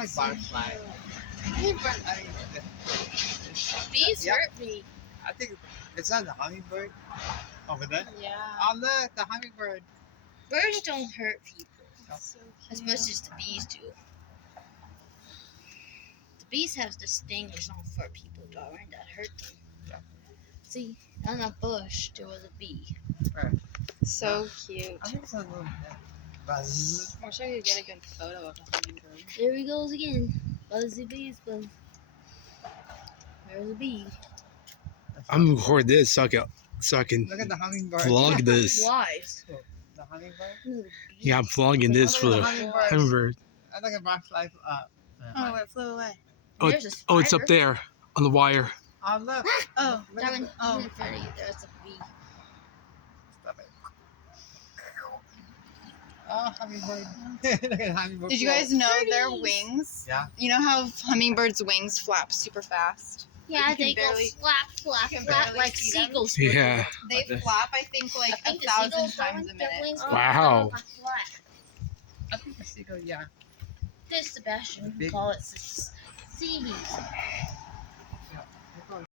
like butterfly. Hummingbird, I mean, Bees yeah. hurt me. I think it's not the hummingbird over there. Yeah. Oh look, the hummingbird. Birds don't hurt people So as much as the bees do. The bees have the sting or something for people, darling, that hurt them. Yeah. See, on a bush there was a bee. So cute. I think it's a little buzz. I wish I could get a good photo of the hummingbird. There he goes again. Buzzy bees, buzz. There's a bee. I'm gonna record this so I can Look at the hummingbird. vlog this. Why? The hummingbird. No, the bee. Yeah, I'm vlogging this for the hummingbird. I think a butterfly. Oh, it flew away. Oh, There's a oh, it's up spider. there on the wire. Oh look. Oh, Look at Darling, the, Oh. in front of you, there's a bee. stop it. Oh, hummingbird. Look at hummingbird. did you guys know their Birdies. wings? Yeah. You know how hummingbirds' wings flap super fast? Yeah, You can they go barely- flap, flap, you can flap barely like see them. seagulls. Yeah. They flap, I think, like I think the 1,000 seagulls, times a darling, their minute. wings go Wow. flap, flap. I think the seagull. Yeah. This Sebastian, we Big- call it sea bees.